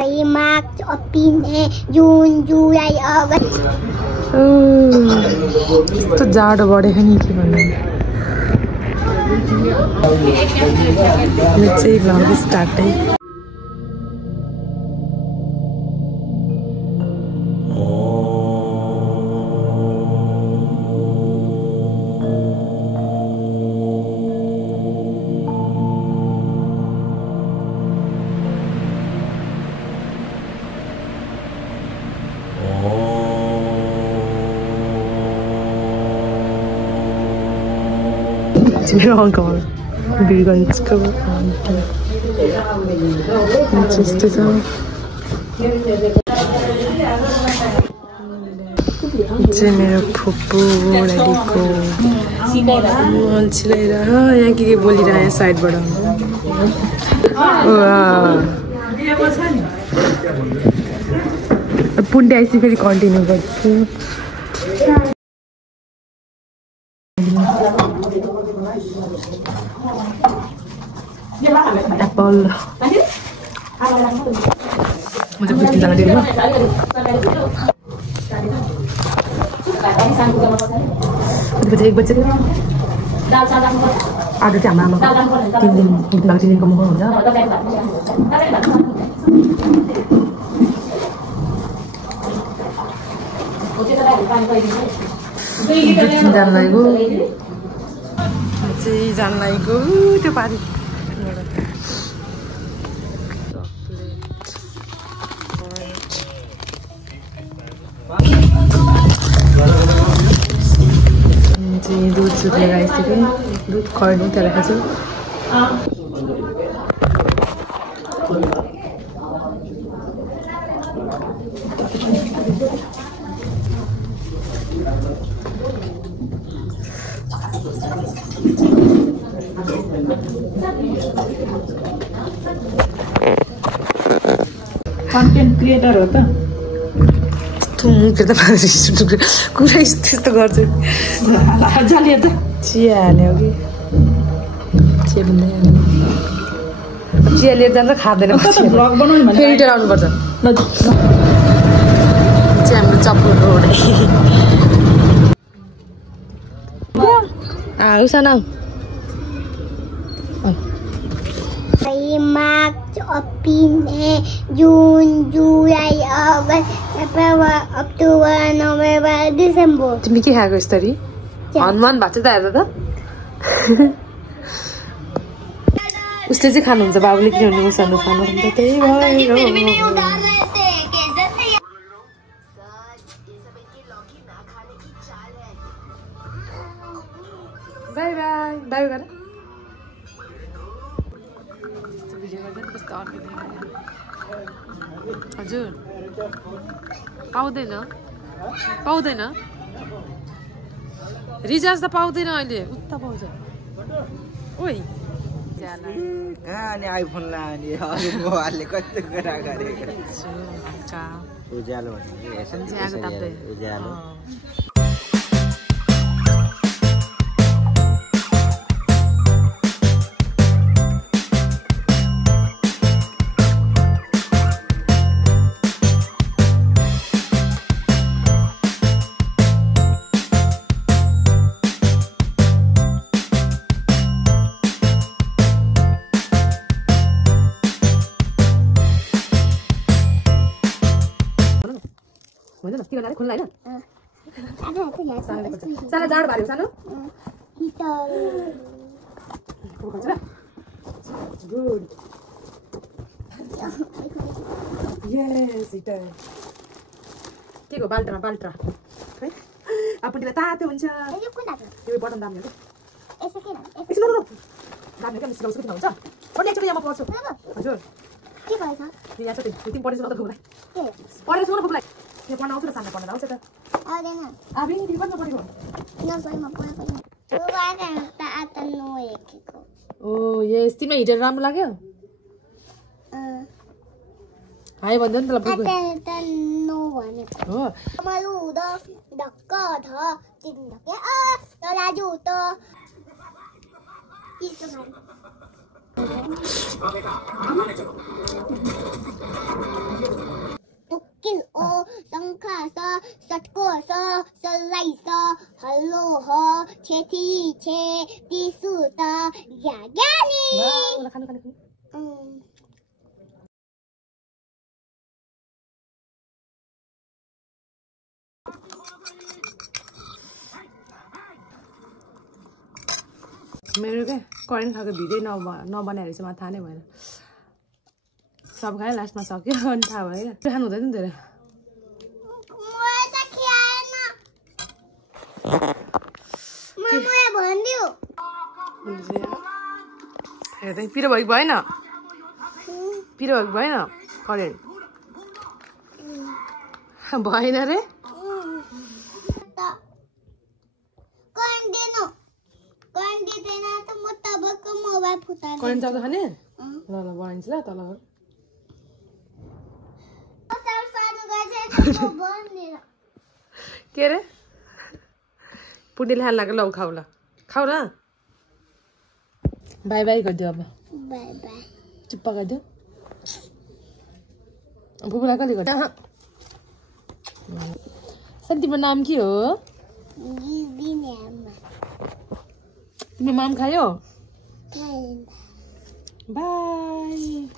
March April मे जुन जुलाई अगस्त यस्तो जाडो बढेको नि के भन्नु यो चाहिँ भ्लग स्टार्ट है मेरो अङ्कल वीरगन्जको त्यस्तो छ चाहिँ मेरो फुपू डीको सिलाएर यहाँ के बोलिरहेँ साइडबाट पुण्य आइसी फेरि कन्टिन्यू गर्छु एप्पल मुझे कुछ नहीं लगा बच्चे एक बच्चे आज चाहिँ हाम्रो आमाको 3 दिनको मुख हुन्छ जान लागेको त्यो पारी दूध सुध लगाइसकेँ दूध खर्नु त्यहाँ राखेको छु कन्टेन्ट क्रिएटर हो त कुरा त्यस्तो गर्छु चिया हाल्यो कि चिया लिएर जान्छ खाँदैन फेरि रिटर्न आउनुपर्छ चाहिँ हाम्रो चप्पल रोड उसाना मार्च अप्रिल मे जुन जुलाई अगस्त सेप्टेम्बर अक्टोबर नोभेम्बर डिसेम्बर तिमी के खाएको यसरी हनुमान भएको छ त हेर्दा त उसले चाहिँ खानुहुन्छ बाबुले के भन्नु उसानु खानुहुन्छ त्यही भएर बाई बाई बाई गर हजुर पाउँदैन पाउँदैन रिचार्ज त पाउँदैन अहिले उता पाउँछ ओइ कहाँ नि आइफोन लाने अरू मोबाइलले कति कुरा गरेको उज्यालो भने उज्यालो खुल्ला होइन सानो जाडो भारी सानो गुड यस हिटर के को बाल्टा है आफूले तातो हुन्छ यो बटन दाम्ने हो यसो के यसो नो दाम्ने के मिस्टर उसको किन हुन्छ पढ्ने एकचोटि यहाँ म पढ्छु हजुर के भएछ यहाँ छ तिमी पढ्दै छ त खुबलाई पढेर सुन खुबलाई के पढ्न आउँछ र सामने पढ्न आउँछ त आउँदैन आबी तिमी पनि पढेको नसरी म पढ्न पर्दैन त आता नो एकेको ओ यस तिमीलाई हिटर राम्रो लाग्यो हाय भन्दै नि त बुक त नो भने हो मलु द ढक्क ध तिन ढके अ त लाजु त Ukil o sangka sa satko sa salai sa hello ho cheti che tisu ta gani. Wow, lakan. मेरो के करेन्ट खाएको भिडियो नबनाएर चाहिँ मलाई थाहा नै भएन सब खाएँ लास्टमा सक्यो अनि थाहा भयो क्या खानु हुँदैन नि धेरै हेर्दै पिरो भएको भएन करेन्ट भएन रे करेन्ट चाउको खाने ल बनाइन्छ ल तल के रे पुण्यले खान लाग्यो ल खाऊ ल बाई बाई गरिदियो अब चुप्पा गरिदियो बुबुलाई कहिले गर्छ तिम्रो नाम के हो तिम्रो माम खायो बाई